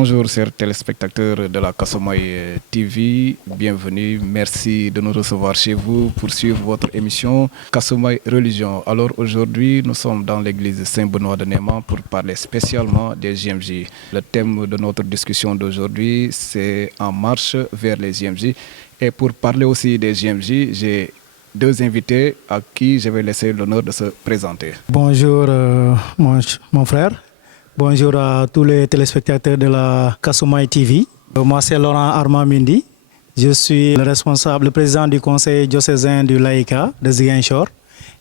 Bonjour chers téléspectateurs de la Kasumai TV, bienvenue, merci de nous recevoir chez vous pour suivre votre émission Kasumai Religion. Alors aujourd'hui nous sommes dans l'église Saint-Benoît de Néma pour parler spécialement des JMJ. Le thème de notre discussion d'aujourd'hui c'est En marche vers les JMJ. Et pour parler aussi des JMJ, j'ai deux invités à qui je vais laisser l'honneur de se présenter. Bonjour mon frère. Bonjour à tous les téléspectateurs de la Kasumai TV. Moi, c'est Laurent Armand Mendy. Je suis le président du conseil diocésain du Laïka de Ziguinchor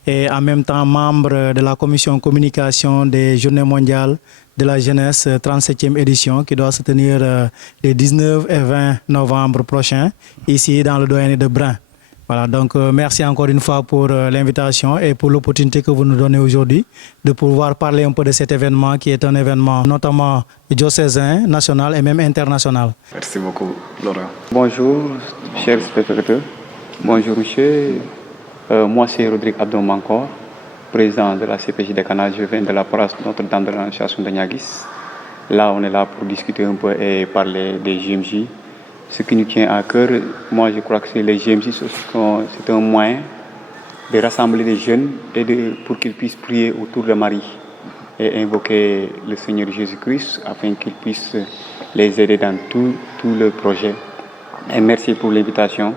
et en même temps membre de la commission communication des Journées mondiales de la jeunesse 37e édition qui doit se tenir les 19 et 20 novembre prochains ici dans le doyen de Brin. Voilà, donc merci encore une fois pour l'invitation et pour l'opportunité que vous nous donnez aujourd'hui de pouvoir parler un peu de cet événement qui est un événement notamment diocésain, national et même international. Merci beaucoup, Laurent. Bonjour, chers spectateurs. Bonjour, monsieur. Moi, c'est Rodrigue Abdon Mankor, président de la CPJ de Canal. Je viens de la paroisse Notre-Dame de l'Annonciation de Niaguis. Là, on est là pour discuter un peu et parler des JMJ. Ce qui nous tient à cœur, moi je crois que c'est les JMJ, c'est un moyen de rassembler les jeunes et pour qu'ils puissent prier autour de Marie et invoquer le Seigneur Jésus-Christ afin qu'il puisse les aider dans tout le projet. Et merci pour l'invitation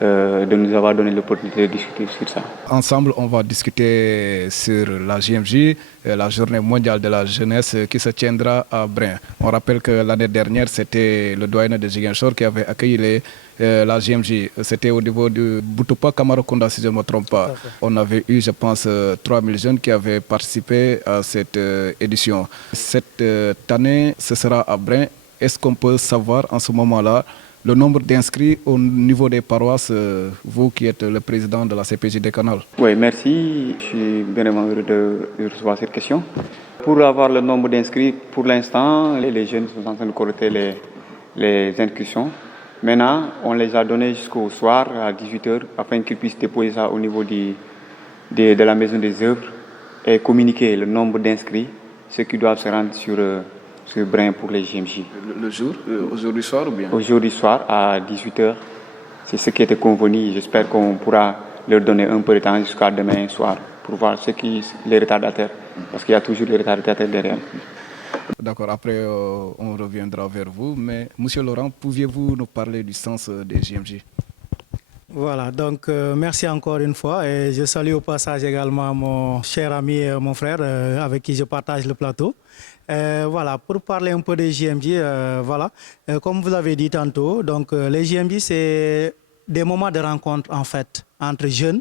de nous avoir donné l'opportunité de discuter sur ça. Ensemble, on va discuter sur la JMJ, la Journée mondiale de la jeunesse qui se tiendra à Brin. On rappelle que l'année dernière, c'était le doyen de Ziguinchor qui avait accueilli la JMJ. C'était au niveau du Boutoupa Kamarokounda, si je ne me trompe pas. On avait eu, je pense, 3000 jeunes qui avaient participé à cette édition. Cette année, ce sera à Brin. Est-ce qu'on peut savoir en ce moment-là le nombre d'inscrits au niveau des paroisses, vous qui êtes le président de la CPJ des Canals? Oui, merci. Je suis vraiment heureux de recevoir cette question. Pour avoir le nombre d'inscrits, pour l'instant, les jeunes sont en train de collecter les inscriptions. Maintenant, on les a donnés jusqu'au soir à 18h afin qu'ils puissent déposer ça au niveau de la maison des œuvres et communiquer le nombre d'inscrits, ceux qui doivent se rendre sur Brin pour les JMJ. Le jour, aujourd'hui soir ou bien? Aujourd'hui soir à 18h, c'est ce qui était convenu. J'espère qu'on pourra leur donner un peu de temps jusqu'à demain soir pour voir les retardataires, parce qu'il y a toujours des retardataires derrière. D'accord, après on reviendra vers vous. Mais Monsieur Laurent, pouviez-vous nous parler du sens des JMJ? Voilà, donc merci encore une fois et je salue au passage également mon cher ami et mon frère avec qui je partage le plateau. Voilà, pour parler un peu des JMJ, voilà, comme vous l'avez dit tantôt, donc les JMJ c'est des moments de rencontre en fait entre jeunes,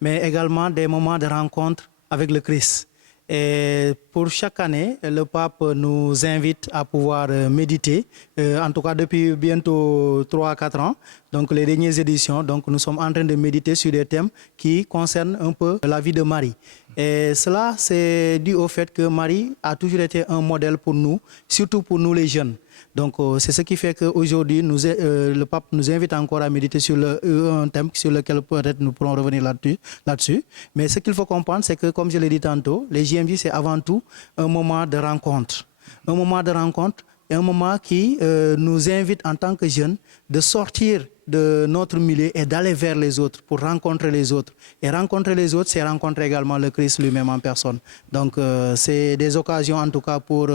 mais également des moments de rencontre avec le Christ. Et pour chaque année, le pape nous invite à pouvoir méditer, en tout cas depuis bientôt 3 à 4 ans, donc les dernières éditions, donc nous sommes en train de méditer sur des thèmes qui concernent un peu la vie de Marie. Et cela, c'est dû au fait que Marie a toujours été un modèle pour nous, surtout pour nous les jeunes. Donc c'est ce qui fait qu'aujourd'hui, le pape nous invite encore à méditer sur un thème sur lequel peut-être nous pourrons revenir là-dessus. Mais ce qu'il faut comprendre, c'est que, comme je l'ai dit tantôt, les JMJ, c'est avant tout un moment de rencontre. Un moment de rencontre et un moment qui nous invite en tant que jeunes de sortir de notre milieu et d'aller vers les autres pour rencontrer les autres. Et rencontrer les autres, c'est rencontrer également le Christ lui-même en personne. Donc c'est des occasions en tout cas pour,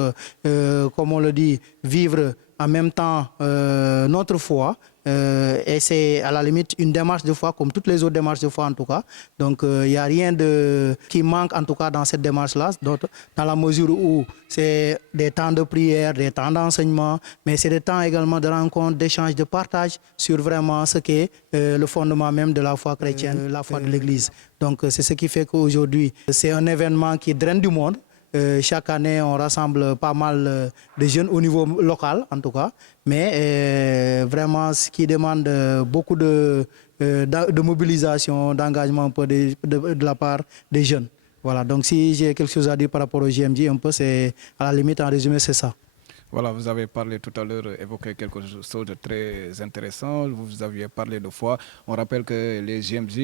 comme on le dit, vivre en même temps notre foi. Et c'est à la limite une démarche de foi comme toutes les autres démarches de foi en tout cas. Donc il n'y a rien qui manque en tout cas dans cette démarche-là, dans la mesure où c'est des temps de prière, des temps d'enseignement, mais c'est des temps également de rencontre, d'échange, de partage sur vraiment ce qu'est le fondement même de la foi chrétienne, la foi de l'Église. Donc c'est ce qui fait qu'aujourd'hui c'est un événement qui draine du monde. Chaque année, on rassemble pas mal de jeunes au niveau local, en tout cas, mais vraiment ce qui demande beaucoup de mobilisation, d'engagement de la part des jeunes. Voilà, donc si j'ai quelque chose à dire par rapport au JMJ, un peu, c'est à la limite, en résumé, c'est ça. Voilà, vous avez parlé tout à l'heure, évoqué quelque chose de très intéressant. Vous aviez parlé de foi. On rappelle que les JMJ,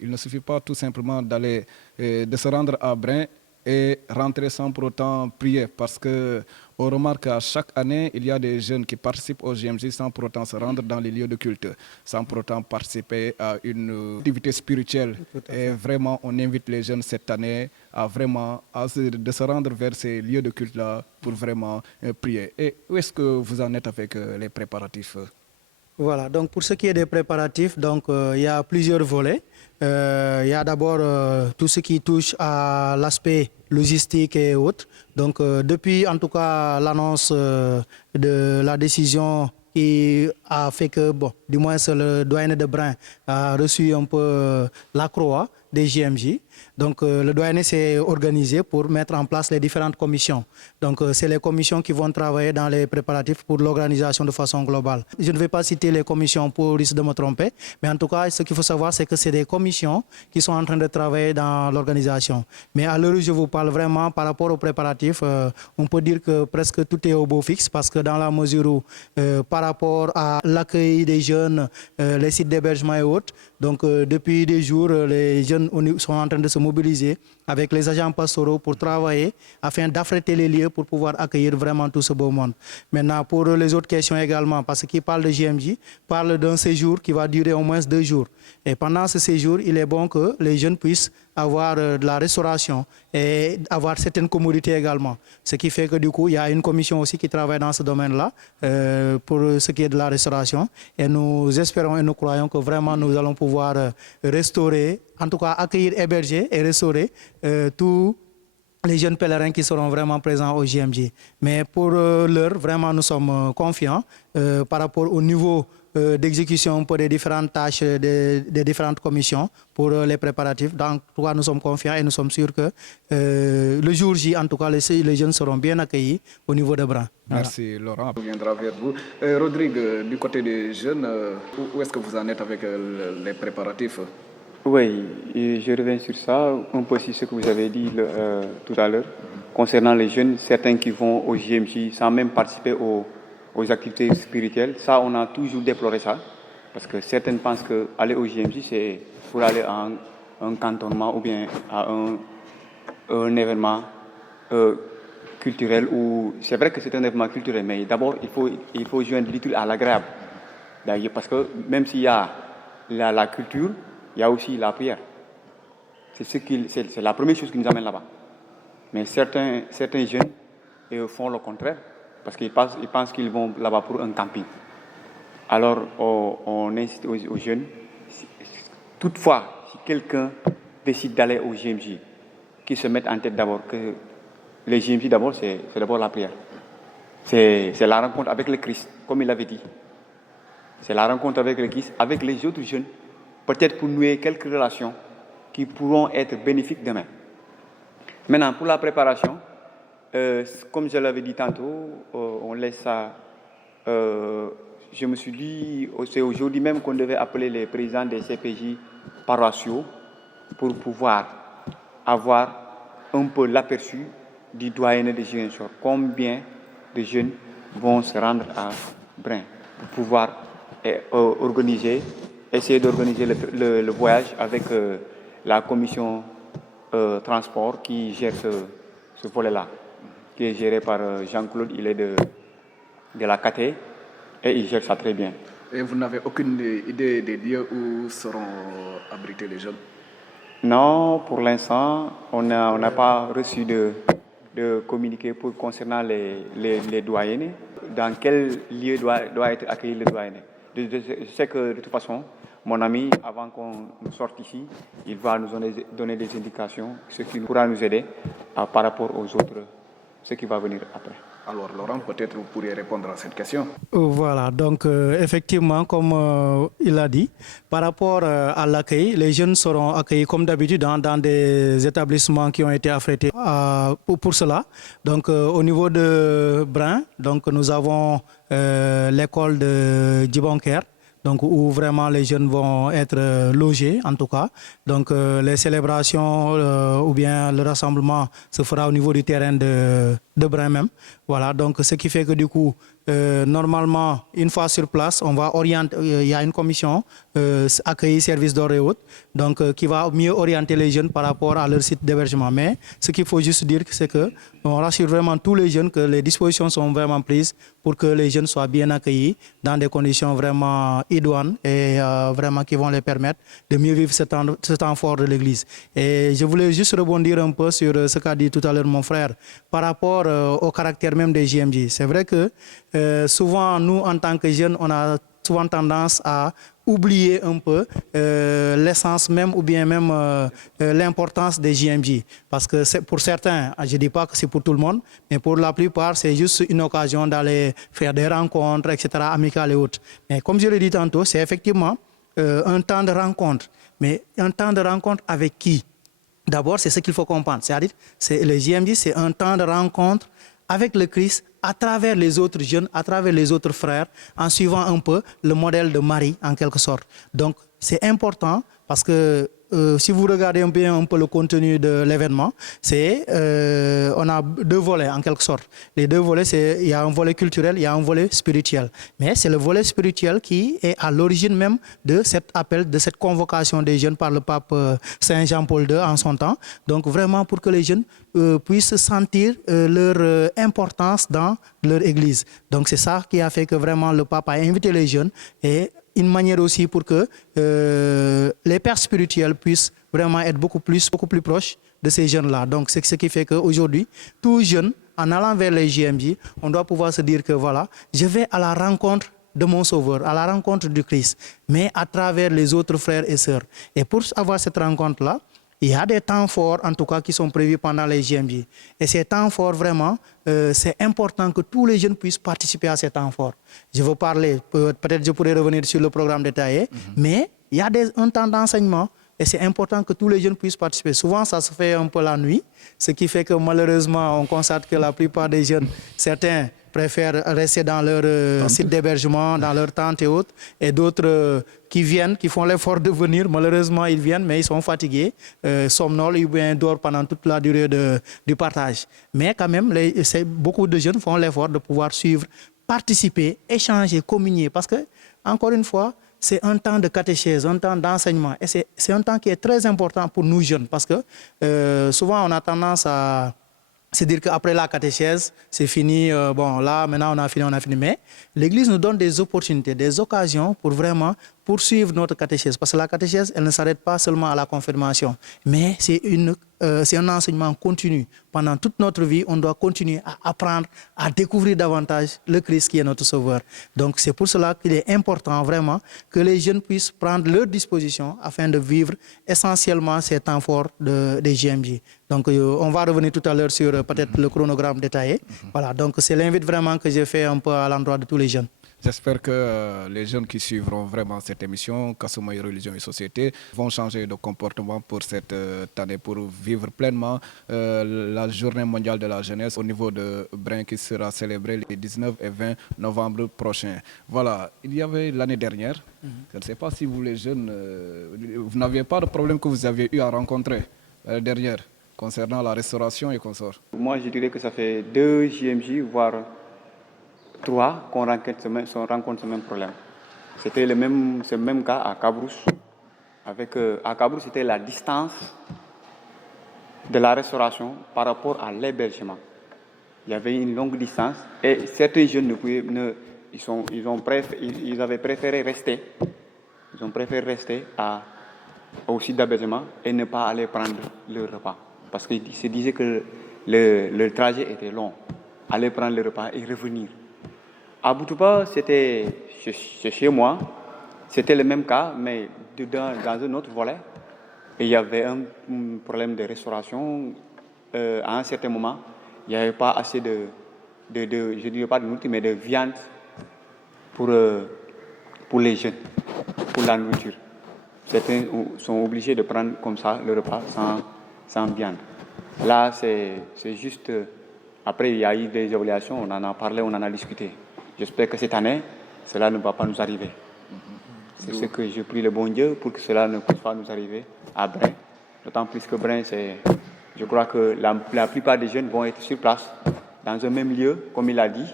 il ne suffit pas tout simplement de se rendre à Brin et rentrer sans pour autant prier, parce que on remarque qu'à chaque année, il y a des jeunes qui participent au JMJ sans pour autant se rendre dans les lieux de culte, sans pour autant participer à une activité spirituelle. Et vraiment, on invite les jeunes cette année à vraiment de se rendre vers ces lieux de culte-là pour vraiment prier. Et où est-ce que vous en êtes avec les préparatifs? Voilà, donc pour ce qui est des préparatifs, donc, il y a plusieurs volets. Il y a d'abord tout ce qui touche à l'aspect logistique et autres. Donc depuis en tout cas l'annonce de la décision qui a fait que, bon, du moins le doyen de Brin a reçu un peu la croix des JMJ. Donc le doyen s'est organisé pour mettre en place les différentes commissions. Donc c'est les commissions qui vont travailler dans les préparatifs pour l'organisation de façon globale. Je ne vais pas citer les commissions pour risque de me tromper, mais en tout cas ce qu'il faut savoir c'est que c'est des commissions qui sont en train de travailler dans l'organisation. Mais à l'heure où je vous parle vraiment par rapport aux préparatifs, on peut dire que presque tout est au beau fixe, parce que dans la mesure où par rapport à l'accueil des jeunes, les sites d'hébergement et autres, donc depuis des jours les jeunes sont en train de se mobiliser avec les agents pastoraux pour travailler afin d'affréter les lieux pour pouvoir accueillir vraiment tout ce beau monde. Maintenant, pour les autres questions également, parce qu'il parle de JMJ, parle d'un séjour qui va durer au moins 2 jours. Et pendant ce séjour, il est bon que les jeunes puissent avoir de la restauration et avoir certaines commodités également. Ce qui fait que du coup, il y a une commission aussi qui travaille dans ce domaine-là pour ce qui est de la restauration. Et nous espérons et nous croyons que vraiment nous allons pouvoir restaurer, en tout cas accueillir, héberger et restaurer tous les jeunes pèlerins qui seront vraiment présents au JMJ. Mais pour l'heure, vraiment nous sommes confiants par rapport au niveau d'exécution des différentes tâches des différentes commissions pour les préparatifs. Donc, nous sommes confiants et nous sommes sûrs que le jour J, en tout cas, les jeunes seront bien accueillis au niveau de Brin. Merci Laurent, on reviendra vers vous. Rodrigue, du côté des jeunes, où est-ce que vous en êtes avec les préparatifs? Oui, et je reviens sur ça, un peu sur ce que vous avez dit tout à l'heure, concernant les jeunes, certains qui vont au JMJ sans même participer aux activités spirituelles. Ça, on a toujours déploré ça, parce que certains pensent qu'aller au JMJ, c'est pour aller à un cantonnement ou bien à un événement culturel. C'est vrai que c'est un événement culturel, mais d'abord, il faut joindre l'utile à l'agréable. Parce que même s'il y a la culture, il y a aussi la prière. C'est la première chose qui nous amène là-bas. Mais certains jeunes font le contraire, parce qu'ils pensent qu'ils vont là-bas pour un camping. Alors, on incite aux jeunes, toutefois, si quelqu'un décide d'aller au JMJ, qu'ils se mettent en tête d'abord que les JMJ, d'abord, c'est d'abord la prière. C'est la rencontre avec le Christ, comme il l'avait dit. C'est la rencontre avec le Christ, avec les autres jeunes, peut-être pour nouer quelques relations qui pourront être bénéfiques demain. Maintenant, pour la préparation, comme je l'avais dit tantôt, on laisse ça. Je me suis dit, c'est aujourd'hui même qu'on devait appeler les présidents des CPJ paroissiaux pour pouvoir avoir un peu l'aperçu du doyen de Ziguinchor. Combien de jeunes vont se rendre à Brin pour pouvoir essayer d'organiser le voyage avec la commission transport qui gère ce volet-là, qui est géré par Jean-Claude, il est de la KT et il gère ça très bien. Et vous n'avez aucune idée des lieux où seront abrités les jeunes? Non, pour l'instant, on n'a pas reçu de communiqué concernant les doyens. Dans quel lieu doit être accueilli le doyen? Je sais que de toute façon, mon ami, avant qu'on sorte ici, il va nous donner des indications, ce qui pourra nous aider par rapport aux autres, ce qui va venir après. Alors Laurent, peut-être vous pourriez répondre à cette question. Voilà, donc effectivement, comme il a dit, par rapport à l'accueil, les jeunes seront accueillis comme d'habitude dans des établissements qui ont été affrétés pour cela. Donc au niveau de Brin, donc, nous avons l'école de Djibonker, donc où vraiment les jeunes vont être logés en tout cas. Donc les célébrations ou bien le rassemblement se fera au niveau du terrain de Brin même. Voilà, donc ce qui fait que du coup, normalement, une fois sur place, on va orienter, il y a une commission accueil, service d'or et autres, donc qui va mieux orienter les jeunes par rapport à leur site d'hébergement. Mais ce qu'il faut juste dire, c'est que on rassure vraiment tous les jeunes que les dispositions sont vraiment prises pour que les jeunes soient bien accueillis dans des conditions vraiment idoines et vraiment qui vont les permettre de mieux vivre ce temps fort de l'Église. Et je voulais juste rebondir un peu sur ce qu'a dit tout à l'heure mon frère par rapport au caractère même des JMJ. C'est vrai que souvent, nous, en tant que jeunes, on a souvent tendance à oublier un peu l'essence même ou bien même l'importance des JMJ. Parce que pour certains, je ne dis pas que c'est pour tout le monde, mais pour la plupart, c'est juste une occasion d'aller faire des rencontres, etc., amicales et autres. Mais comme je l'ai dit tantôt, c'est effectivement un temps de rencontre. Mais un temps de rencontre avec qui? D'abord, c'est ce qu'il faut comprendre. C'est-à-dire, le JMJ, c'est un temps de rencontre avec le Christ à travers les autres jeunes, à travers les autres frères, en suivant un peu le modèle de Marie, en quelque sorte. Donc, c'est important parce que si vous regardez un peu le contenu de l'événement, on a deux volets en quelque sorte. Les deux volets, il y a un volet culturel, il y a un volet spirituel. Mais c'est le volet spirituel qui est à l'origine même de cet appel, de cette convocation des jeunes par le pape Saint Jean-Paul II en son temps. Donc vraiment pour que les jeunes puissent sentir leur importance dans leur église. Donc c'est ça qui a fait que vraiment le pape a invité les jeunes et une manière aussi pour que les pères spirituels puissent vraiment être beaucoup plus proches de ces jeunes-là. Donc, c'est ce qui fait qu'aujourd'hui, tout jeune, en allant vers les JMJ, on doit pouvoir se dire que voilà, je vais à la rencontre de mon Sauveur, à la rencontre du Christ, mais à travers les autres frères et sœurs. Et pour avoir cette rencontre-là, il y a des temps forts, en tout cas, qui sont prévus pendant les JMJ. Et ces temps forts, vraiment, c'est important que tous les jeunes puissent participer à ces temps forts. Je veux parler, peut-être je pourrais revenir sur le programme détaillé, mais il y a un temps d'enseignement et c'est important que tous les jeunes puissent participer. Souvent, ça se fait un peu la nuit, ce qui fait que malheureusement, on constate que la plupart des jeunes, certains préfèrent rester dans leur site d'hébergement, dans leur tente et autres, et d'autres qui viennent, qui font l'effort de venir, malheureusement ils viennent, mais ils sont fatigués, somnolents ou bien dorment pendant toute la durée du partage. Mais quand même, beaucoup de jeunes font l'effort de pouvoir suivre, participer, échanger, communier, parce que, encore une fois, c'est un temps de catéchèse, un temps d'enseignement, et c'est un temps qui est très important pour nous jeunes, parce que souvent on a tendance à se dire qu'après la catéchèse, c'est fini, bon là maintenant on a fini, mais l'Église nous donne des opportunités, des occasions pour vraiment poursuivre notre catéchèse, parce que la catéchèse, elle ne s'arrête pas seulement à la confirmation, mais c'est un enseignement continu. Pendant toute notre vie, on doit continuer à apprendre, à découvrir davantage le Christ qui est notre Sauveur. Donc c'est pour cela qu'il est important vraiment que les jeunes puissent prendre leur disposition afin de vivre essentiellement ces temps forts des JMJ. Donc on va revenir tout à l'heure sur peut-être le chronogramme détaillé. Voilà, donc c'est l'invite vraiment que j'ai fait un peu à l'endroit de tous les jeunes. J'espère que les jeunes qui suivront vraiment cette émission, Kasumai Religion et Société, vont changer de comportement pour cette année, pour vivre pleinement la journée mondiale de la jeunesse au niveau de Bren qui sera célébrée les 19 et 20 novembre prochains. Voilà, il y avait l'année dernière, je ne sais pas si vous les jeunes, vous n'aviez pas de problème que vous aviez eu à rencontrer l'année dernière concernant la restauration et consorts. Moi, je dirais que ça fait 2 JMJ, voire 3 qu'on rencontre ce même problème. C'était ce même cas à Cabrousse. À Cabrousse, c'était la distance de la restauration par rapport à l'hébergement. Il y avait une longue distance et certains jeunes ils avaient préféré rester. Ils ont préféré rester au site d'hébergement et ne pas aller prendre leur repas. Parce qu'ils se disaient que le trajet était long. Aller prendre le repas et revenir. À Boutoupa, c'est chez moi, c'était le même cas, mais dans un autre volet. Et il y avait un problème de restauration. À un certain moment, il n'y avait pas assez je ne dirais pas de nourriture, mais de viande pour les jeunes, pour la nourriture. Certains sont obligés de prendre comme ça le repas sans viande. Là, c'est juste... Après, il y a eu des évaluations, on en a parlé, on en a discuté. J'espère que cette année, cela ne va pas nous arriver. C'est ce que je prie le bon Dieu pour que cela ne puisse pas nous arriver à Bren. D'autant plus que Bren, je crois que la plupart des jeunes vont être sur place dans un même lieu, comme il a dit,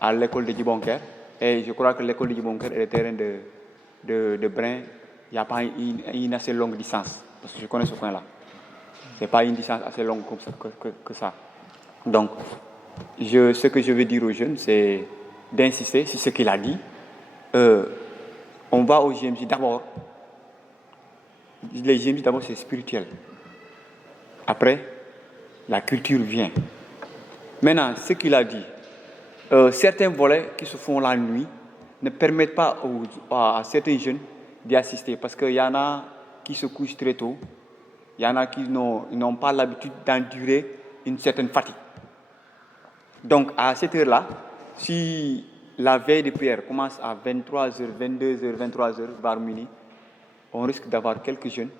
à l'école de Djibonker. Et je crois que l'école de Djibonker et le terrain de Brin, il n'y a pas une assez longue distance. Parce que je connais ce coin-là. Ce n'est pas une distance assez longue comme ça, que ça. Donc, ce que je veux dire aux jeunes, c'est d'insister sur ce qu'il a dit. On va au GMJ d'abord. Les GMJ d'abord, c'est spirituel. Après, la culture vient. Maintenant, ce qu'il a dit, certains volets qui se font la nuit ne permettent pas à certains jeunes d'y assister parce qu'il y en a qui se couchent très tôt, il y en a qui n'ont pas l'habitude d'endurer une certaine fatigue. Donc, à cette heure-là, si la veille de prière commence à 23h, 22h, 23h, vers minuit, on risque d'avoir quelques jeunes.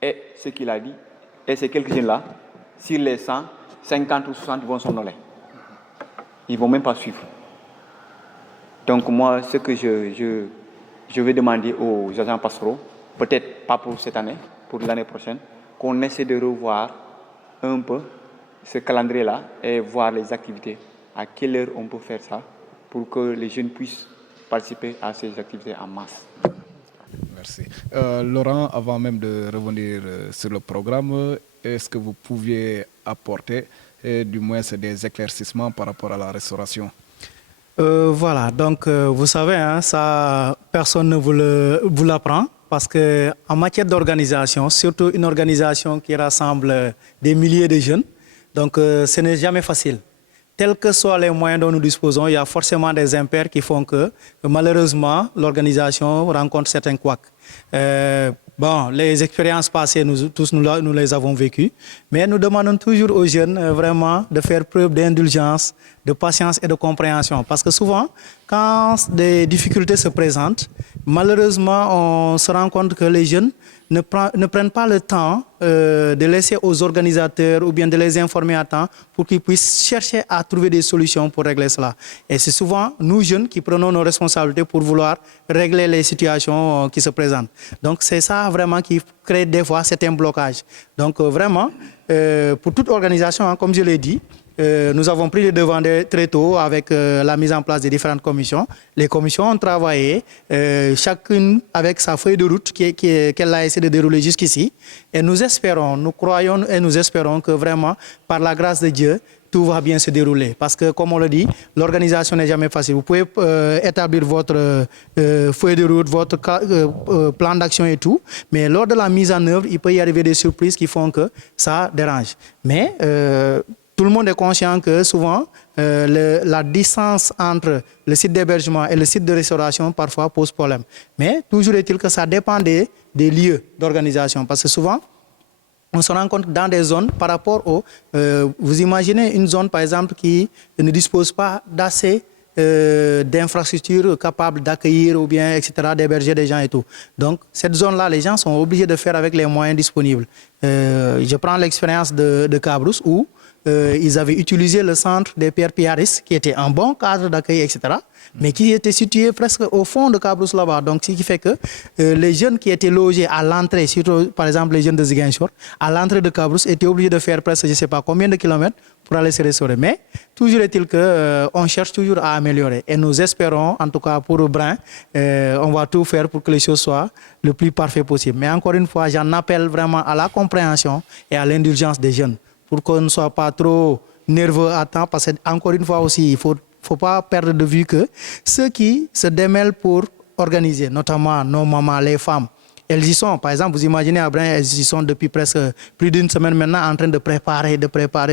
Et ce qu'il a dit, et ces quelques jeunes-là, sur les 100, 50 ou 60 vont somnoler. Ils ne vont même pas suivre. Donc moi, ce que je vais demander aux agents pastoraux, peut-être pas pour cette année, pour l'année prochaine, qu'on essaie de revoir un peu ce calendrier-là et voir les activités. À quelle heure on peut faire ça pour que les jeunes puissent participer à ces activités en masse. Merci. Laurent, avant même de revenir sur le programme, est-ce que vous pouviez apporter du moins des éclaircissements par rapport à la restauration? Voilà, donc vous savez, hein, ça, personne ne vous l'apprend parce qu'en matière d'organisation, surtout une organisation qui rassemble des milliers de jeunes, donc ce n'est jamais facile. Tels que soient les moyens dont nous disposons, il y a forcément des impairs qui font que malheureusement, l'organisation rencontre certains couacs. Bon, les expériences passées, nous les avons vécues, mais nous demandons toujours aux jeunes vraiment de faire preuve d'indulgence, de patience et de compréhension. Parce que souvent, quand des difficultés se présentent, malheureusement, on se rend compte que les jeunes ne prennent pas le temps de laisser aux organisateurs ou bien de les informer à temps pour qu'ils puissent chercher à trouver des solutions pour régler cela. Et c'est souvent nous jeunes qui prenons nos responsabilités pour vouloir régler les situations qui se présentent. Donc c'est ça vraiment qui crée des fois certains blocages. Donc vraiment, pour toute organisation, hein, comme je l'ai dit, nous avons pris le devant très tôt avec la mise en place des différentes commissions. Les commissions ont travaillé, chacune avec sa feuille de route qu'elle a essayé de dérouler jusqu'ici. Et nous espérons, nous croyons et nous espérons que vraiment, par la grâce de Dieu, tout va bien se dérouler. Parce que, comme on le dit, l'organisation n'est jamais facile. Vous pouvez établir votre feuille de route, votre plan d'action et tout, mais lors de la mise en œuvre, il peut y arriver des surprises qui font que ça dérange. Mais tout le monde est conscient que souvent, la distance entre le site d'hébergement et le site de restauration parfois pose problème. Mais toujours est-il que ça dépend des lieux d'organisation. Parce que souvent, on se rend compte dans des zones par rapport au... vous imaginez une zone, par exemple, qui ne dispose pas d'assez d'infrastructures capables d'accueillir ou bien, etc., d'héberger des gens et tout. Donc, cette zone-là, les gens sont obligés de faire avec les moyens disponibles. Je prends l'expérience de Cabrousse où ils avaient utilisé le centre des Pierre Piaris, qui était un bon cadre d'accueil, etc., mais qui était situé presque au fond de Cabrousse là-bas. Donc, ce qui fait que les jeunes qui étaient logés à l'entrée, surtout par exemple les jeunes de Ziguinchor, à l'entrée de Cabrousse, étaient obligés de faire presque je ne sais pas combien de kilomètres pour aller se restaurer. Mais toujours est-il qu'on cherche toujours à améliorer. Et nous espérons, en tout cas pour Brin, on va tout faire pour que les choses soient le plus parfait possible. Mais encore une fois, j'en appelle vraiment à la compréhension et à l'indulgence des jeunes, pour qu'on ne soit pas trop nerveux à temps, parce qu'encore une fois aussi, il ne faut pas perdre de vue que ceux qui se démêlent pour organiser, notamment nos mamans, les femmes, elles y sont. Par exemple, vous imaginez à Brin, elles y sont depuis presque plus d'une semaine maintenant en train de préparer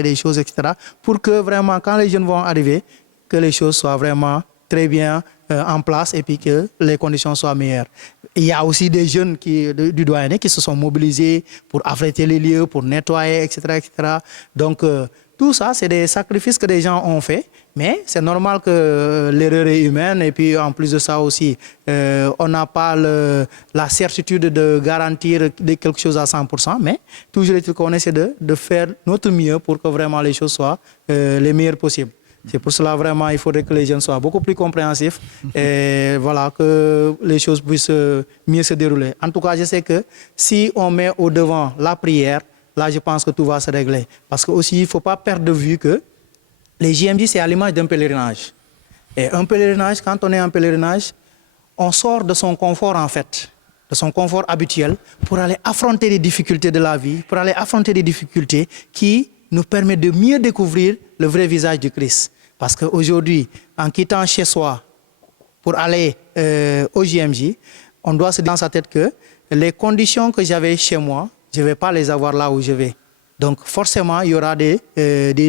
des choses, etc., pour que vraiment, quand les jeunes vont arriver, que les choses soient vraiment très bien en place et puis que les conditions soient meilleures. Il y a aussi des jeunes du doyenné qui se sont mobilisés pour affréter les lieux, pour nettoyer, etc., etc. Donc, tout ça, c'est des sacrifices que les gens ont faits, mais c'est normal que l'erreur est humaine et puis en plus de ça aussi, on n'a pas la certitude de garantir quelque chose à 100%, mais toujours est-il qu'on essaie de faire notre mieux pour que vraiment les choses soient les meilleures possibles. C'est pour cela vraiment il faudrait que les jeunes soient beaucoup plus compréhensifs et voilà, que les choses puissent mieux se dérouler. En tout cas, je sais que si on met au devant la prière, là je pense que tout va se régler. Parce que aussi il ne faut pas perdre de vue que les JMJ, c'est à l'image d'un pèlerinage. Et un pèlerinage, quand on est en pèlerinage, on sort de son confort en fait, de son confort habituel, pour aller affronter les difficultés de la vie, pour aller affronter des difficultés qui nous permettent de mieux découvrir le vrai visage du Christ. Parce qu'aujourd'hui, en quittant chez soi pour aller au JMJ, on doit se dire dans sa tête que les conditions que j'avais chez moi, je ne vais pas les avoir là où je vais. Donc forcément, il y aura des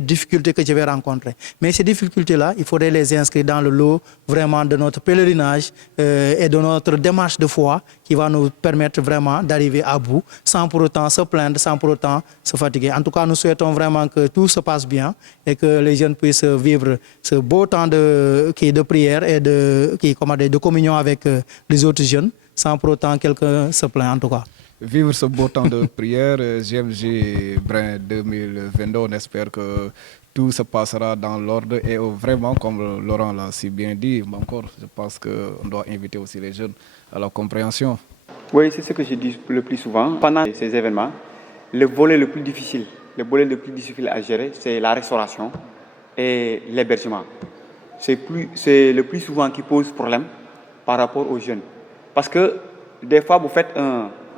difficultés que je vais rencontrer. Mais ces difficultés-là, il faudrait les inscrire dans le lot vraiment de notre pèlerinage et de notre démarche de foi qui va nous permettre vraiment d'arriver à bout sans pour autant se plaindre, sans pour autant se fatiguer. En tout cas, nous souhaitons vraiment que tout se passe bien et que les jeunes puissent vivre ce beau temps de prière et de communion avec les autres jeunes sans pour autant quelqu'un se plaindre en tout cas. Vivre ce beau temps de prière, JMJ Brin 2022, on espère que tout se passera dans l'ordre et vraiment, comme Laurent l'a si bien dit, encore, je pense qu'on doit inviter aussi les jeunes à la compréhension. Oui, c'est ce que je dis le plus souvent. Pendant ces événements, le volet le plus difficile à gérer, c'est la restauration et l'hébergement. C'est le plus souvent qui pose problème par rapport aux jeunes. Parce que des fois, vous faites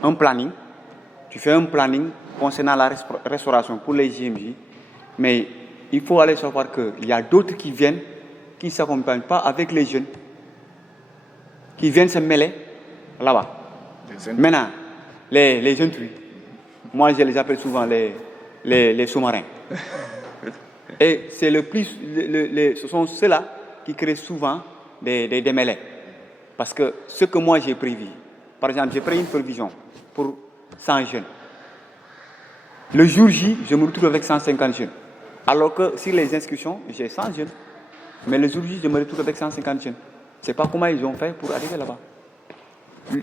un planning, tu fais un planning concernant la restauration pour les JMJ, mais il faut aller savoir qu'il y a d'autres qui viennent, qui ne s'accompagnent pas avec les jeunes, qui viennent se mêler là-bas. Maintenant, les jeunes trucs, moi je les appelle souvent les sous-marins. Et c'est ce sont ceux-là qui créent souvent des démêlés. Parce que ce que moi j'ai prévu, par exemple, j'ai pris une prévision pour 100 jeunes. Le jour J, je me retrouve avec 150 jeunes. Alors que sur les inscriptions, j'ai 100 jeunes. Mais le jour J, je me retrouve avec 150 jeunes. Je ne sais pas comment ils ont fait pour arriver là-bas.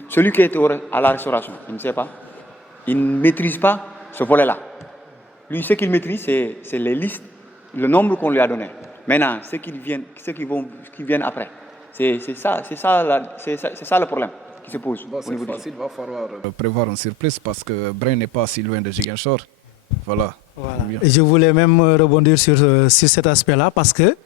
Celui qui est à la restauration, il ne sait pas. Il ne maîtrise pas ce volet-là. Lui, ce qu'il maîtrise, c'est les listes, le nombre qu'on lui a donné. Maintenant, ceux qui viennent après, c'est ça le problème qui se pose. Bon, cette fois-ci, il va falloir prévoir une surprise parce que Brin n'est pas si loin de Ziguinchor. Voilà. Et je voulais même rebondir sur cet aspect-là parce que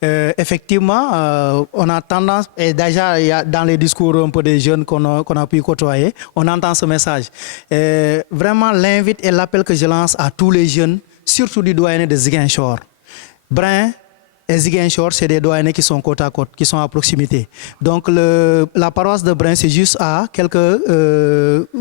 effectivement, on a tendance, et déjà il y a dans les discours un peu des jeunes qu'on a pu côtoyer, on entend ce message. Vraiment, l'invite et l'appel que je lance à tous les jeunes, surtout du doyenné de Ziguinchor. Brin et Ziguinchor, c'est des doyennés qui sont côte à côte, qui sont à proximité. Donc la paroisse de Brin, c'est juste à quelques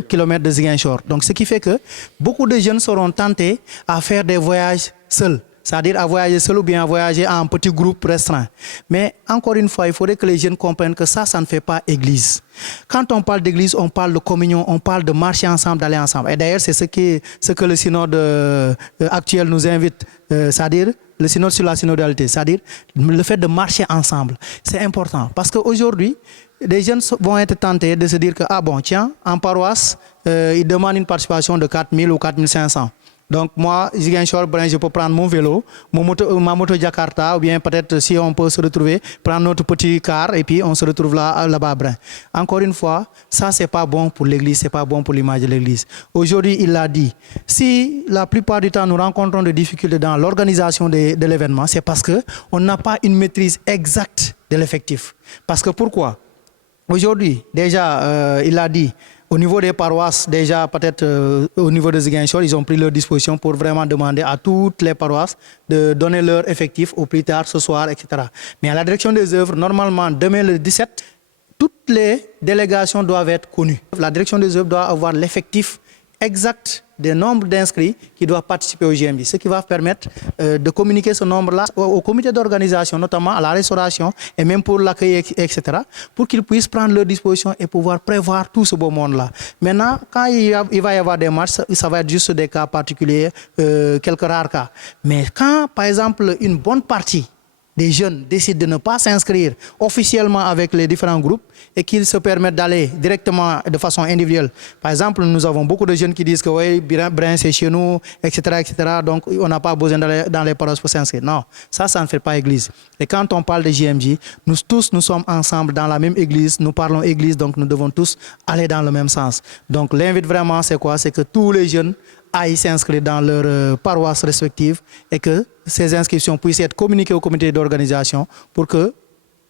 kilomètres de Ziguinchor. Donc ce qui fait que beaucoup de jeunes seront tentés à faire des voyages seuls. C'est-à-dire à voyager seul ou bien à voyager en petit groupe restreint. Mais encore une fois, il faudrait que les jeunes comprennent que ça ne fait pas église. Quand on parle d'église, on parle de communion, on parle de marcher ensemble, d'aller ensemble. Et d'ailleurs, c'est ce que le synode actuel nous invite, c'est-à-dire le synode sur la synodalité, c'est-à-dire le fait de marcher ensemble. C'est important parce qu'aujourd'hui, les jeunes vont être tentés de se dire que, ah bon, tiens, en paroisse, ils demandent une participation de 4 000 ou 4 500. Donc moi, Ziguinchor, je peux prendre mon vélo, ma moto Jakarta, ou bien peut-être si on peut se retrouver, prendre notre petit car et puis on se retrouve là-bas à Brin. Encore une fois, ça c'est pas bon pour l'église, c'est pas bon pour l'image de l'église. Aujourd'hui, il l'a dit, si la plupart du temps nous rencontrons des difficultés dans l'organisation de l'événement, c'est parce qu'on n'a pas une maîtrise exacte de l'effectif. Parce que pourquoi? Aujourd'hui, déjà, il l'a dit, au niveau des paroisses, déjà peut-être au niveau de Ziguinchor, ils ont pris leur disposition pour vraiment demander à toutes les paroisses de donner leur effectif au plus tard ce soir, etc. Mais à la direction des œuvres, normalement, demain le 17, toutes les délégations doivent être connues. La direction des œuvres doit avoir l'effectif exact des nombres d'inscrits qui doivent participer au JMJ, ce qui va permettre de communiquer ce nombre-là au comité d'organisation, notamment à la restauration et même pour l'accueil, etc., pour qu'ils puissent prendre leurs dispositions et pouvoir prévoir tout ce beau monde-là. Maintenant, quand il va y avoir des marches, ça va être juste des cas particuliers, quelques rares cas. Mais quand, par exemple, une bonne partie des jeunes décident de ne pas s'inscrire officiellement avec les différents groupes et qu'ils se permettent d'aller directement de façon individuelle. Par exemple, nous avons beaucoup de jeunes qui disent que oui, Brin c'est chez nous, etc., etc. Donc on n'a pas besoin d'aller dans les paroisses pour s'inscrire. Non, ça ne fait pas église. Et quand on parle de JMJ, nous tous, nous sommes ensemble dans la même église, nous parlons église, donc nous devons tous aller dans le même sens. Donc l'invite vraiment, c'est quoi? C'est que tous les jeunes aillent s'inscrire dans leurs paroisses respectives et que ces inscriptions puissent être communiquées au comité d'organisation pour que,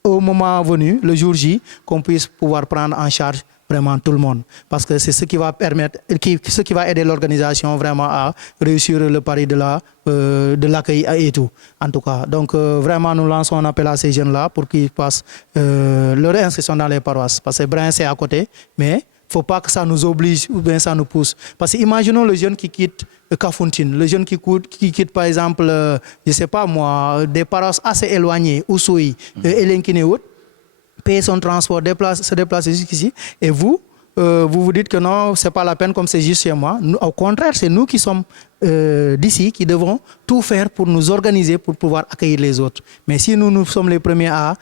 au moment venu, le jour J, qu'on puisse pouvoir prendre en charge vraiment tout le monde. Parce que c'est ce qui va permettre, ce qui va aider l'organisation vraiment à réussir le pari de l'accueil et tout. En tout cas, donc vraiment nous lançons un appel à ces jeunes-là pour qu'ils passent leur inscription dans les paroisses. Parce que Brin c'est à côté, mais il ne faut pas que ça nous oblige ou bien ça nous pousse. Parce que imaginons le jeune qui quitte Kafountine, le jeune qui quitte par exemple, je ne sais pas moi, des paroisses assez éloignées, Ousoui, Elenkine et autres, payer son transport, se déplacer jusqu'ici, et vous vous dites que non, ce n'est pas la peine comme c'est juste chez moi. Nous, au contraire, c'est nous qui sommes d'ici qui devons tout faire pour nous organiser pour pouvoir accueillir les autres. Mais si nous sommes les premiers à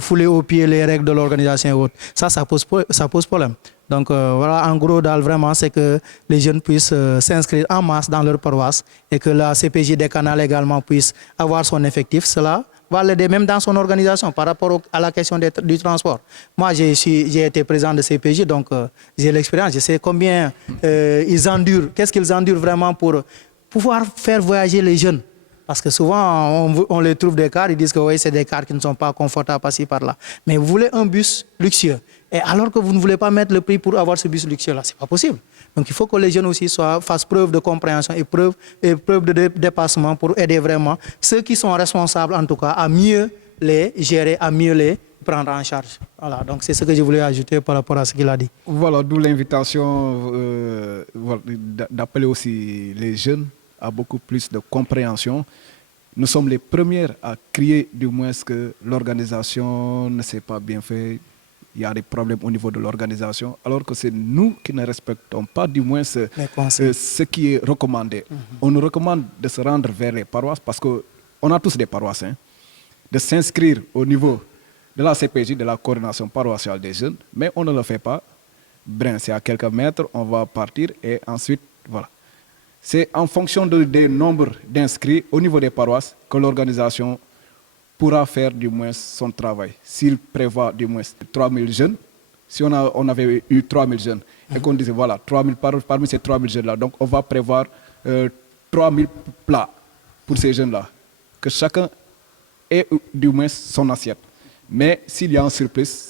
fouler aux pieds les règles de l'organisation et autres, ça pose problème. Donc voilà, en gros, vraiment, c'est que les jeunes puissent s'inscrire en masse dans leur paroisse et que la CPJ des Canals également puisse avoir son effectif. Cela va l'aider même dans son organisation par rapport à la question du transport. Moi, j'ai été président de CPJ, donc j'ai l'expérience. Je sais combien ils endurent, qu'est-ce qu'ils endurent vraiment pour pouvoir faire voyager les jeunes. Parce que souvent, on les trouve des cars, ils disent que oui, c'est des cars qui ne sont pas confortables par-ci, par-là. Mais vous voulez un bus luxueux. Et alors que vous ne voulez pas mettre le prix pour avoir ce bus luxueux-là, ce n'est pas possible. Donc il faut que les jeunes aussi fassent preuve de compréhension et preuve de dépassement pour aider vraiment ceux qui sont responsables, en tout cas, à mieux les gérer, à mieux les prendre en charge. Voilà, donc c'est ce que je voulais ajouter par rapport à ce qu'il a dit. Voilà, d'où l'invitation d'appeler aussi les jeunes à beaucoup plus de compréhension. Nous sommes les premières à crier du moins que l'organisation ne s'est pas bien faite. Il y a des problèmes au niveau de l'organisation, alors que c'est nous qui ne respectons pas du moins ce qui est recommandé. On nous recommande de se rendre vers les paroisses parce qu'on a tous des paroisses, de s'inscrire au niveau de la CPJ, de la coordination paroissiale des jeunes, mais on ne le fait pas. Brin, c'est à quelques mètres, on va partir et ensuite, voilà. C'est en fonction des nombres d'inscrits au niveau des paroisses que l'organisation pourra faire du moins son travail. S'il prévoit du moins 3000 jeunes, si on avait eu 3000 jeunes et qu'on disait voilà, 3000 parmi ces 3000 jeunes-là, donc on va prévoir 3000 plats pour ces jeunes-là, que chacun ait du moins son assiette. Mais s'il y a un surplus,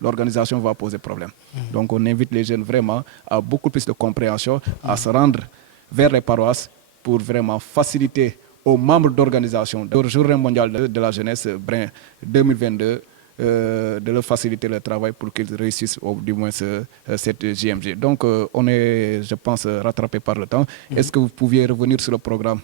l'organisation va poser problème. Donc on invite les jeunes vraiment à beaucoup plus de compréhension, à se rendre vers les paroisses pour vraiment faciliter aux membres d'organisation de la Journée mondiale de la jeunesse Brin 2022 de leur faciliter le travail pour qu'ils réussissent du moins cette JMJ. Donc on est, je pense, rattrapé par le temps. Est-ce que vous pouviez revenir sur le programme?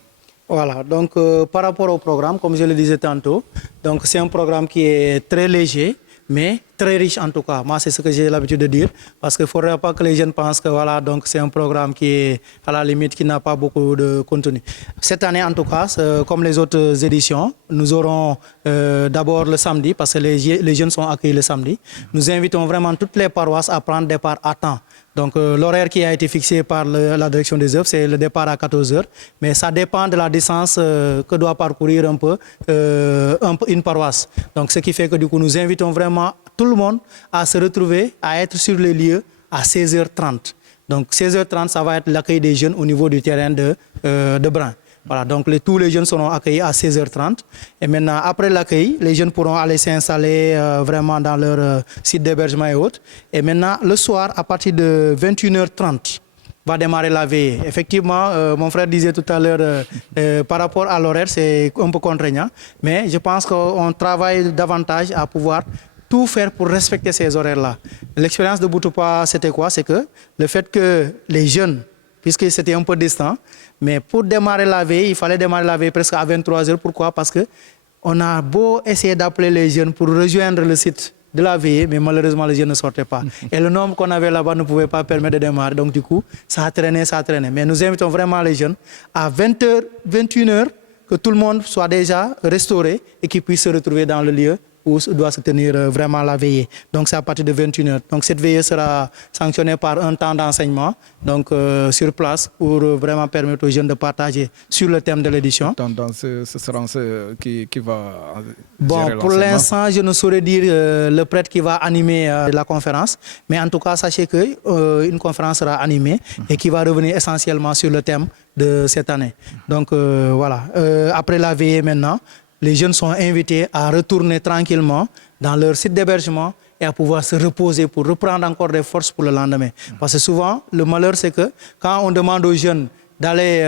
Voilà, donc par rapport au programme, comme je le disais tantôt, donc c'est un programme qui est très léger, mais très riche en tout cas. Moi, c'est ce que j'ai l'habitude de dire, parce qu'il ne faudrait pas que les jeunes pensent que voilà, donc c'est un programme qui est à la limite, qui n'a pas beaucoup de contenu. Cette année, en tout cas, comme les autres éditions, nous aurons d'abord le samedi, parce que les jeunes sont accueillis le samedi. Nous invitons vraiment toutes les paroisses à prendre départ à temps. Donc l'horaire qui a été fixé par la direction des œuvres, c'est le départ à 14 h, mais ça dépend de la distance que doit parcourir un peu une paroisse. Donc ce qui fait que du coup nous invitons vraiment tout le monde à se retrouver, à être sur les lieux à 16 h 30. Donc 16 h 30, ça va être l'accueil des jeunes au niveau du terrain de Brin. Voilà, donc tous les jeunes seront accueillis à 16 h 30. Et maintenant, après l'accueil, les jeunes pourront aller s'installer vraiment dans leur site d'hébergement et autres. Et maintenant, le soir, à partir de 21 h 30, va démarrer la veillée. Effectivement, mon frère disait tout à l'heure, par rapport à l'horaire, c'est un peu contraignant. Mais je pense qu'on travaille davantage à pouvoir tout faire pour respecter ces horaires-là. L'expérience de Boutoupa, c'était quoi? C'est que le fait que les jeunes, puisque c'était un peu distant, mais pour démarrer la veille, il fallait démarrer la veille presque à 23 h. Pourquoi? Parce qu'on a beau essayer d'appeler les jeunes pour rejoindre le site de la veille, mais malheureusement les jeunes ne sortaient pas. Et le nombre qu'on avait là-bas ne pouvait pas permettre de démarrer. Donc du coup, ça a traîné. Mais nous invitons vraiment les jeunes à 20 h, 21 h, que tout le monde soit déjà restauré et qu'ils puissent se retrouver dans le lieu où doit se tenir vraiment la veillée. Donc c'est à partir de 21h. Donc cette veillée sera sanctionnée par un temps d'enseignement donc, sur place pour vraiment permettre aux jeunes de partager sur le thème de l'édition. Ce sera ceux qui va Bon, gérer pour l'enseignement. l'instant, je ne saurais dire le prêtre qui va animer la conférence, mais en tout cas, sachez qu'une conférence sera animée et qui va revenir essentiellement sur le thème de cette année. Donc voilà, après la veillée maintenant, les jeunes sont invités à retourner tranquillement dans leur site d'hébergement et à pouvoir se reposer pour reprendre encore des forces pour le lendemain. Parce que souvent, le malheur, c'est que quand on demande aux jeunes d'aller,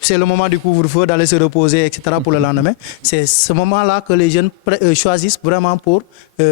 c'est le moment du couvre-feu, d'aller se reposer, etc. pour le lendemain. C'est ce moment-là que les jeunes choisissent vraiment pour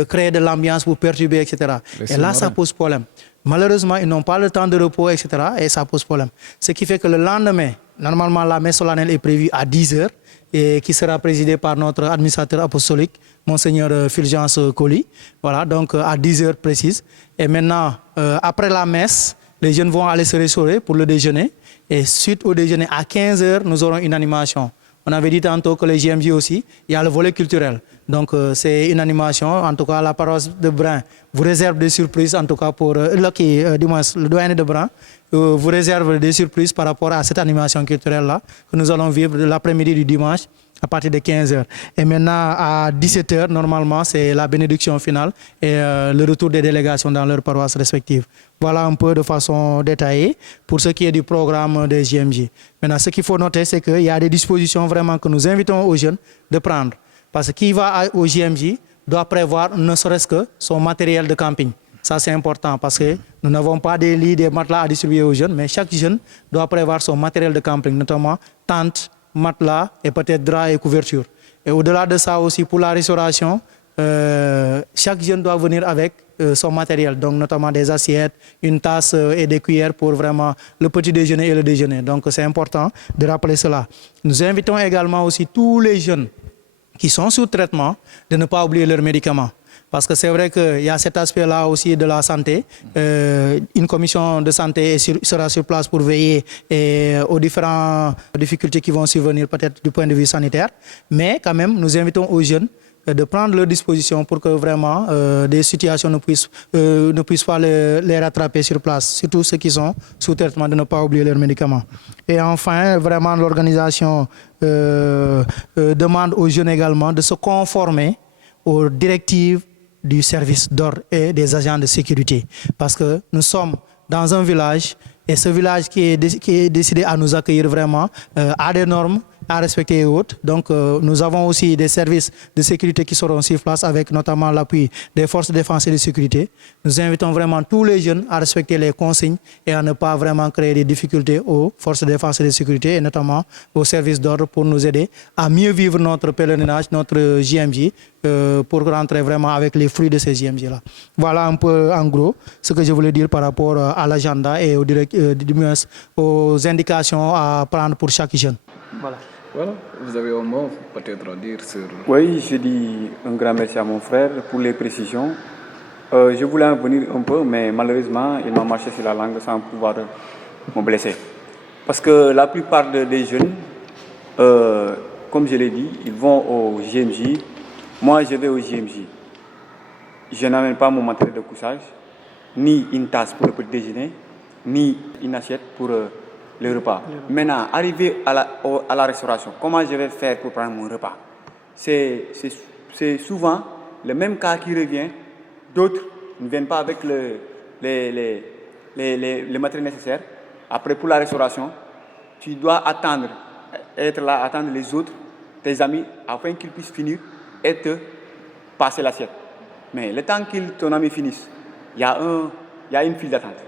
créer de l'ambiance, pour perturber, etc. Et là, ça pose problème. Malheureusement, ils n'ont pas le temps de repos, etc. Et ça pose problème. Ce qui fait que le lendemain, normalement, la messe solennelle est prévue à 10h et qui sera présidée par notre administrateur apostolique, Monseigneur Fulgence Colli. Voilà, donc à 10h précise. Et maintenant, après la messe, les jeunes vont aller se restaurer pour le déjeuner. Et suite au déjeuner, à 15h, nous aurons une animation. On avait dit tantôt que les JMJ aussi, il y a le volet culturel. Donc c'est une animation. En tout cas, la paroisse de Brin vous réserve des surprises, en tout cas pour le doyen de Brin vous réserve des surprises par rapport à cette animation culturelle-là que nous allons vivre de l'après-midi du dimanche à partir de 15h. Et maintenant, à 17h, normalement, c'est la bénédiction finale et le retour des délégations dans leurs paroisses respectives. Voilà un peu de façon détaillée pour ce qui est du programme des JMJ. Maintenant, ce qu'il faut noter, c'est qu'il y a des dispositions vraiment que nous invitons aux jeunes de prendre. Parce que qui va au JMJ doit prévoir ne serait-ce que son matériel de camping. Ça, c'est important parce que nous n'avons pas des lits, des matelas à distribuer aux jeunes, mais chaque jeune doit prévoir son matériel de camping, notamment tente, matelas et peut-être draps et couvertures. Et au-delà de ça aussi, pour la restauration, chaque jeune doit venir avec son matériel, donc notamment des assiettes, une tasse et des cuillères pour vraiment le petit déjeuner et le déjeuner. Donc c'est important de rappeler cela. Nous invitons également aussi tous les jeunes qui sont sous traitement de ne pas oublier leurs médicaments. Parce que c'est vrai qu'il y a cet aspect-là aussi de la santé. Une commission de santé sera sur place pour veiller aux différentes difficultés qui vont survenir peut-être du point de vue sanitaire. Mais quand même, nous invitons aux jeunes de prendre leurs dispositions pour que vraiment des situations ne puissent pas les rattraper sur place. Surtout ceux qui sont sous traitement de ne pas oublier leurs médicaments. Et enfin, vraiment, l'organisation demande aux jeunes également de se conformer aux directives du service d'ordre et des agents de sécurité. Parce que nous sommes dans un village et ce village qui est décidé à nous accueillir vraiment a des normes à respecter et autres. Donc nous avons aussi des services de sécurité qui seront sur place avec notamment l'appui des forces de défense et de sécurité. Nous invitons vraiment tous les jeunes à respecter les consignes et à ne pas vraiment créer des difficultés aux forces de défense et de sécurité et notamment aux services d'ordre pour nous aider à mieux vivre notre pèlerinage, notre JMJ pour rentrer vraiment avec les fruits de ces JMJ-là. Voilà un peu en gros ce que je voulais dire par rapport à l'agenda et aux indications à prendre pour chaque jeune. Voilà. Voilà, vous avez un mot peut-être à dire sur... Oui, je dis un grand merci à mon frère pour les précisions. Je voulais en venir un peu, mais malheureusement, il m'a marché sur la langue sans pouvoir me blesser. Parce que la plupart des jeunes, comme je l'ai dit, ils vont au JMJ. Moi, je vais au JMJ. Je n'amène pas mon matériel de couchage, ni une tasse pour le petit déjeuner, ni une assiette pour... le repas. Maintenant, arrivé à la restauration, comment je vais faire pour prendre mon repas? C'est souvent le même cas qui revient. D'autres ne viennent pas avec le matériel nécessaire. Après, pour la restauration, tu dois être là, attendre les autres, tes amis, afin qu'ils puissent finir et te passer l'assiette. Mais le temps que ton ami finisse, il y a une file d'attente.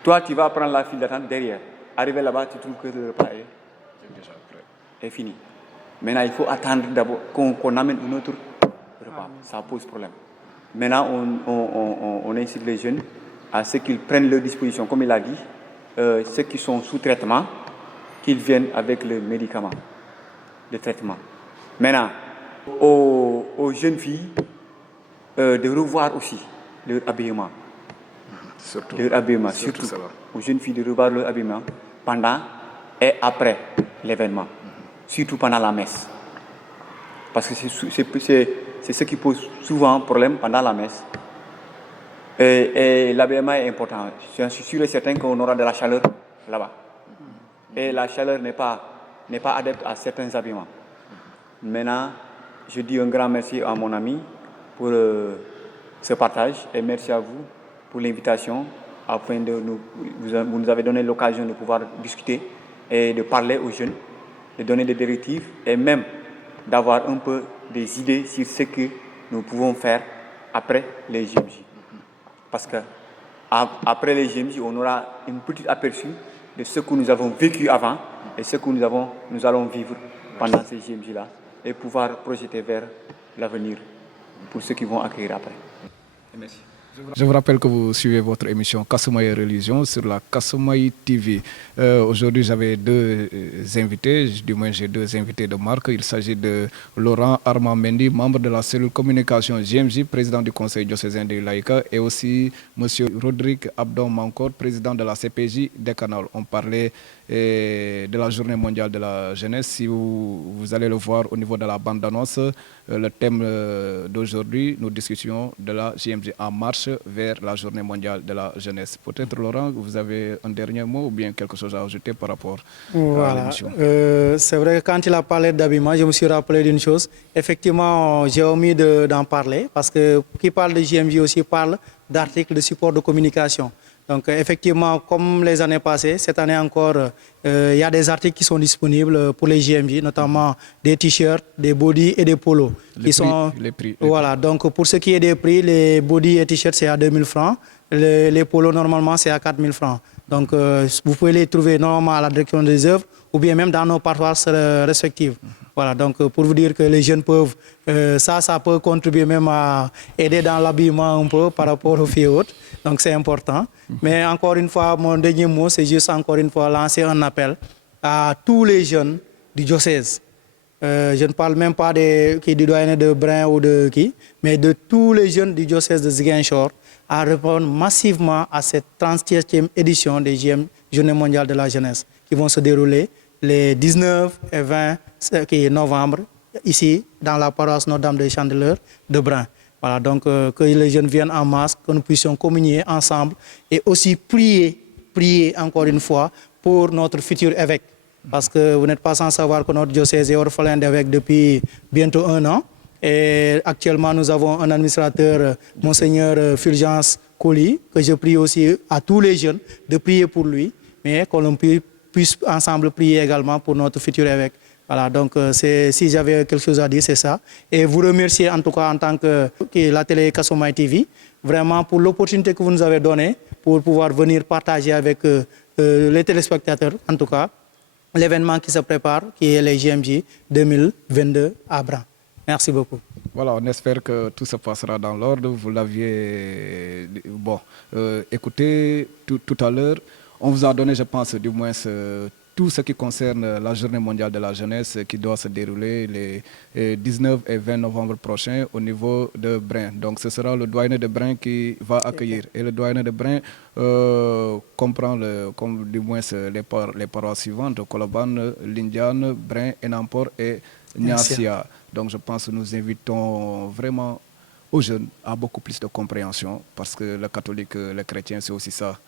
Toi, tu vas prendre la file d'attente derrière. Arrivé là-bas, tu trouves que le repas est fini. Maintenant, il faut attendre d'abord qu'on amène un autre repas. Ça pose problème. Maintenant, on incite les jeunes à ce qu'ils prennent leurs dispositions. Comme il a dit, ceux qui sont sous traitement, qu'ils viennent avec le médicament de traitement. Maintenant, aux jeunes filles, de revoir aussi leur habillement. Surtout aux jeunes filles de revoir leur habillement pendant et après l'événement, surtout pendant la messe. Parce que c'est ce qui pose souvent problème pendant la messe. Et l'habillement est important. Je suis sûr et certain qu'on aura de la chaleur là-bas. Et la chaleur n'est pas adepte à certains habillements. Maintenant, je dis un grand merci à mon ami pour ce partage et merci à vous pour l'invitation afin de vous nous avez donné l'occasion de pouvoir discuter et de parler aux jeunes, de donner des directives et même d'avoir un peu des idées sur ce que nous pouvons faire après les JMJ. Parce que après les JMJ, on aura une petite aperçu de ce que nous avons vécu avant et ce que nous allons vivre pendant ces JMJ-là et pouvoir projeter vers l'avenir pour ceux qui vont accueillir après. Et merci. Je vous rappelle que vous suivez votre émission Kasumai Religion sur la Kasumai TV. Aujourd'hui, j'avais deux invités, du moins j'ai deux invités de marque. Il s'agit de Laurent Armand Mendy, membre de la cellule communication JMJ, président du Conseil diocésain de Laïka, et aussi M. Rodrigue Abdon Mankor, président de la CPJ des Canals. On parlait de la Journée mondiale de la jeunesse. Si vous allez le voir au niveau de la bande-annonce, le thème d'aujourd'hui, nous discutions de la JMJ en marche vers la Journée mondiale de la jeunesse. Peut-être, Laurent, vous avez un dernier mot ou bien quelque chose à ajouter par rapport à l'émission? C'est vrai que quand il a parlé d'habillement, je me suis rappelé d'une chose. Effectivement, j'ai omis d'en parler parce que qui parle de JMJ aussi parle d'articles de support de communication. Donc effectivement, comme les années passées, cette année encore, il y a des articles qui sont disponibles pour les JMJ, notamment des t-shirts, des bodys et des polos. Les prix. Voilà, donc pour ce qui est des prix, les bodys et t-shirts, c'est à 2000 francs. Les polos, normalement, c'est à 4000 francs. Donc vous pouvez les trouver normalement à la direction des œuvres ou bien même dans nos paroisses respectives. Voilà, donc pour vous dire que les jeunes peuvent, ça peut contribuer même à aider dans l'habillement un peu par rapport aux filles hautes. Donc c'est important. Mais encore une fois, mon dernier mot, c'est juste encore une fois lancer un appel à tous les jeunes du diocèse. Je ne parle même pas du doyen de Brin ou de qui, mais de tous les jeunes du diocèse de Ziguinchor à répondre massivement à cette 37e édition des Journées mondiales de la jeunesse qui vont se dérouler les 19 et 20 novembre ici dans la paroisse Notre-Dame des Chandeleurs de Brin. Voilà, donc que les jeunes viennent en masse, que nous puissions communier ensemble et aussi prier encore une fois pour notre futur évêque. Parce que vous n'êtes pas sans savoir que notre diocèse est orphelin d'évêque depuis bientôt 1 an. Et actuellement, nous avons un administrateur, Monseigneur Fulgence Colli, que je prie aussi à tous les jeunes de prier pour lui, mais qu'on puisse ensemble prier également pour notre futur évêque. Voilà, donc si j'avais quelque chose à dire, c'est ça. Et vous remercier en tout cas en tant que la télé Kasumai TV, vraiment pour l'opportunité que vous nous avez donnée pour pouvoir venir partager avec les téléspectateurs, en tout cas, l'événement qui se prépare, qui est les JMJ 2022 à Bran. Merci beaucoup. Voilà, on espère que tout se passera dans l'ordre. Vous l'aviez écouté tout à l'heure. On vous a donné, je pense, du moins tout ce qui concerne la Journée mondiale de la jeunesse qui doit se dérouler les 19 et 20 novembre prochains au niveau de Brin. Donc ce sera le doyen de Brin qui va accueillir. Et le doyen de Brin comprend du moins les paroisses suivantes, Koloban, Lindiane, Brin, Enampor et Niasia. Donc je pense que nous invitons vraiment aux jeunes à beaucoup plus de compréhension parce que le catholique, le chrétien, c'est aussi ça.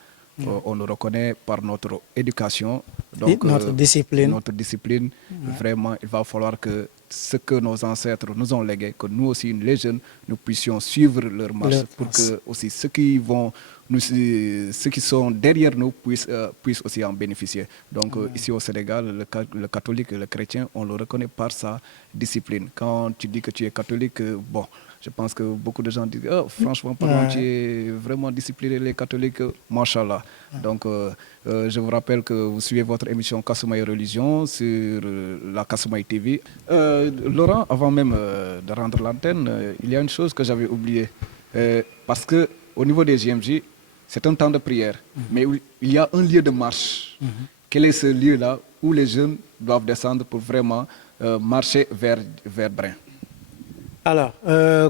On nous reconnaît par notre éducation. Donc, notre discipline. Vraiment, il va falloir que ce que nos ancêtres nous ont légué, que nous aussi, les jeunes, nous puissions suivre leur marche pour que aussi ceux qui sont derrière nous puissent aussi en bénéficier. Donc ici au Sénégal, le catholique et le chrétien, on le reconnaît par sa discipline. Quand tu dis que tu es catholique, je pense que beaucoup de gens disent franchement, tu es vraiment discipliné, les catholiques, machallah. Donc, je vous rappelle que vous suivez votre émission Kasumai Religion sur la Kasumai TV. Laurent, avant même de rendre l'antenne, il y a une chose que j'avais oubliée. Parce qu'au niveau des JMJ, c'est un temps de prière, mais il y a un lieu de marche. Quel est ce lieu-là où les jeunes doivent descendre pour vraiment marcher vers Brin? Alors,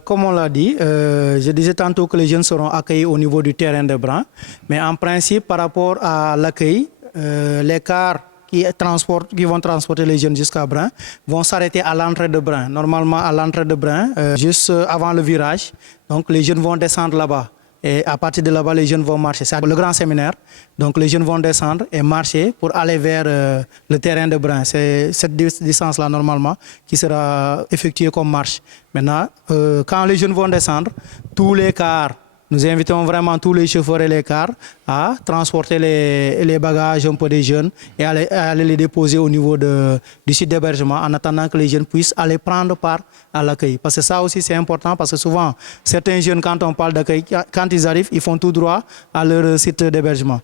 comme on l'a dit, je disais tantôt que les jeunes seront accueillis au niveau du terrain de Bran, mais en principe, par rapport à l'accueil, les cars qui vont transporter les jeunes jusqu'à Brin vont s'arrêter à l'entrée de Brin. Normalement, à l'entrée de Brin, juste avant le virage. Donc, les jeunes vont descendre là-bas. Et à partir de là-bas, les jeunes vont marcher. C'est le grand séminaire. Donc, les jeunes vont descendre et marcher pour aller vers le terrain de Brin. C'est cette distance-là, normalement, qui sera effectuée comme marche. Maintenant, quand les jeunes vont descendre, tous les cars, nous invitons vraiment tous les chauffeurs et les cars à transporter les bagages un peu des jeunes et aller les déposer au niveau du site d'hébergement en attendant que les jeunes puissent aller prendre part à l'accueil. Parce que ça aussi c'est important parce que souvent certains jeunes quand on parle d'accueil, quand ils arrivent, ils font tout droit à leur site d'hébergement.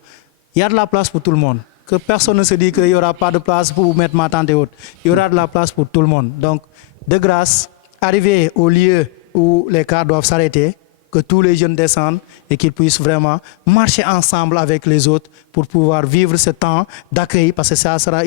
Il y a de la place pour tout le monde. Que personne ne se dit qu'il n'y aura pas de place pour mettre ma tente et autres. Il y aura de la place pour tout le monde. Donc de grâce, arriver au lieu où les cars doivent s'arrêter, que tous les jeunes descendent et qu'ils puissent vraiment marcher ensemble avec les autres pour pouvoir vivre ce temps d'accueil parce que ça sera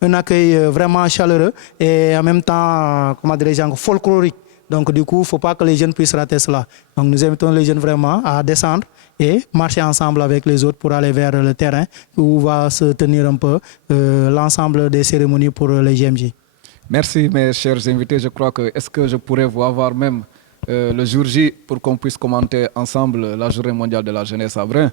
un accueil vraiment chaleureux et en même temps, comment dirais-je, folklorique. Donc du coup, il ne faut pas que les jeunes puissent rater cela. Donc nous invitons les jeunes vraiment à descendre et marcher ensemble avec les autres pour aller vers le terrain où va se tenir un peu l'ensemble des cérémonies pour les GMJ. Merci mes chers invités. Je crois que est-ce que je pourrais vous avoir même le jour J pour qu'on puisse commenter ensemble la journée mondiale de la jeunesse à Brin?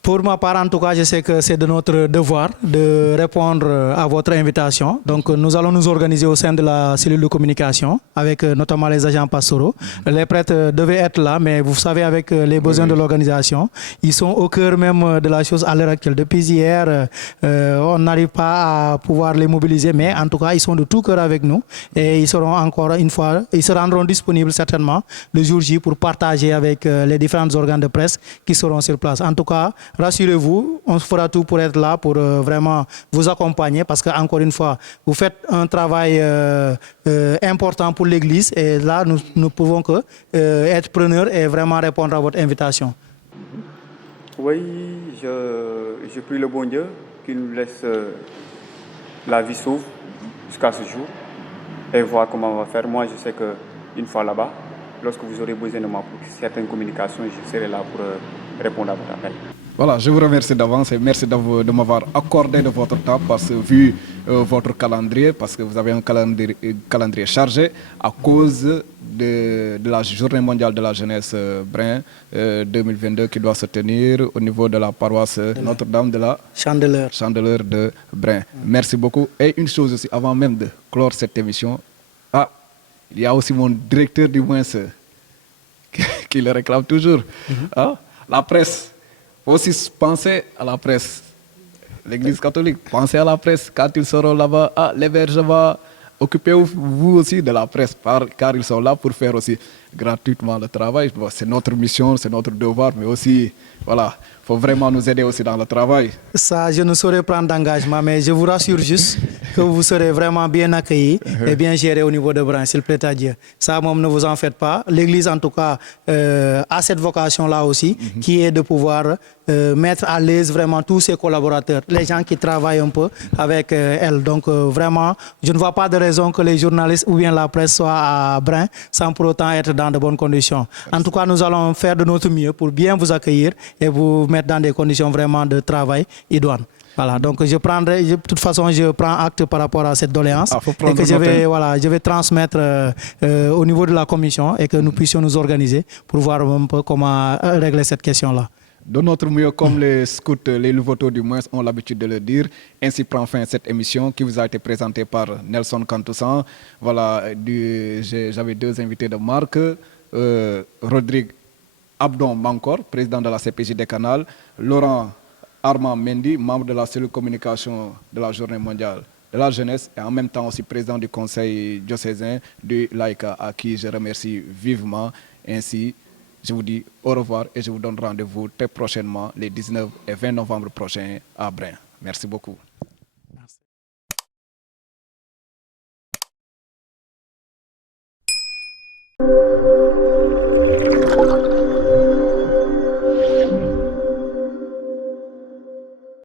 Pour ma part, en tout cas, je sais que c'est de notre devoir de répondre à votre invitation. Donc, nous allons nous organiser au sein de la cellule de communication avec notamment les agents pastoraux. Les prêtres devaient être là, mais vous savez, avec les besoins de l'organisation, ils sont au cœur même de la chose à l'heure actuelle. Depuis hier, on n'arrive pas à pouvoir les mobiliser, mais en tout cas, ils sont de tout cœur avec nous et ils seront encore une fois, ils se rendront disponibles certainement le jour J pour partager avec les différents organes de presse qui seront sur place. En tout cas, rassurez-vous, on fera tout pour être là, pour vraiment vous accompagner parce que, encore une fois, vous faites un travail important pour l'Église et là, nous ne pouvons que être preneurs et vraiment répondre à votre invitation. Oui, je prie le bon Dieu qu'il nous laisse la vie sauve jusqu'à ce jour et voir comment on va faire. Moi, je sais qu'une fois là-bas, lorsque vous aurez besoin de moi pour certaines communications, je serai là pour répondre à votre appel. Voilà, je vous remercie d'avance et merci de m'avoir accordé de votre temps parce que vu votre calendrier, parce que vous avez un calendrier chargé à cause de la journée mondiale de la jeunesse Brin 2022 qui doit se tenir au niveau de la paroisse Notre-Dame de la Chandeleur de Brin. Merci beaucoup. Et une chose aussi, avant même de clore cette émission, il y a aussi mon directeur du moins qui le réclame toujours. La presse. Il faut aussi penser à la presse. L'Église catholique, pensez à la presse. Quand ils seront là-bas, l'hébergement, occupez-vous aussi de la presse, car ils sont là pour faire aussi gratuitement le travail. Bon, c'est notre mission, c'est notre devoir, mais aussi, voilà, il faut vraiment nous aider aussi dans le travail. Ça, je ne saurais prendre d'engagement, mais je vous rassure juste que vous serez vraiment bien accueillis et bien gérés au niveau de Brin, s'il plaît à Dieu. Ça, même, ne vous en faites pas. L'Église, en tout cas, a cette vocation-là aussi, qui est de pouvoir mettre à l'aise vraiment tous ses collaborateurs, les gens qui travaillent un peu avec elle. Donc, vraiment, je ne vois pas de raison que les journalistes ou bien la presse soient à Brin sans pour autant être dans de bonnes conditions. En tout cas, nous allons faire de notre mieux pour bien vous accueillir et vous mettre dans des conditions vraiment de travail idoines. Voilà, donc de toute façon, je prends acte par rapport à cette doléance et que je vais transmettre au niveau de la commission et que nous puissions nous organiser pour voir un peu comment régler cette question-là. De notre mieux, comme les scouts, les louveteaux du moins ont l'habitude de le dire. Ainsi prend fin cette émission qui vous a été présentée par Nelson Kantoussan. Voilà, j'avais deux invités de marque, Rodrigue Abdon Mankor, président de la CPJ des Canals, Laurent Armand Mendy, membre de la cellule communication de la Journée mondiale de la jeunesse et en même temps aussi président du conseil diocésain du Laïka, à qui je remercie vivement. Ainsi, je vous dis au revoir et je vous donne rendez-vous très prochainement, les 19 et 20 novembre prochains à Brin. Merci beaucoup.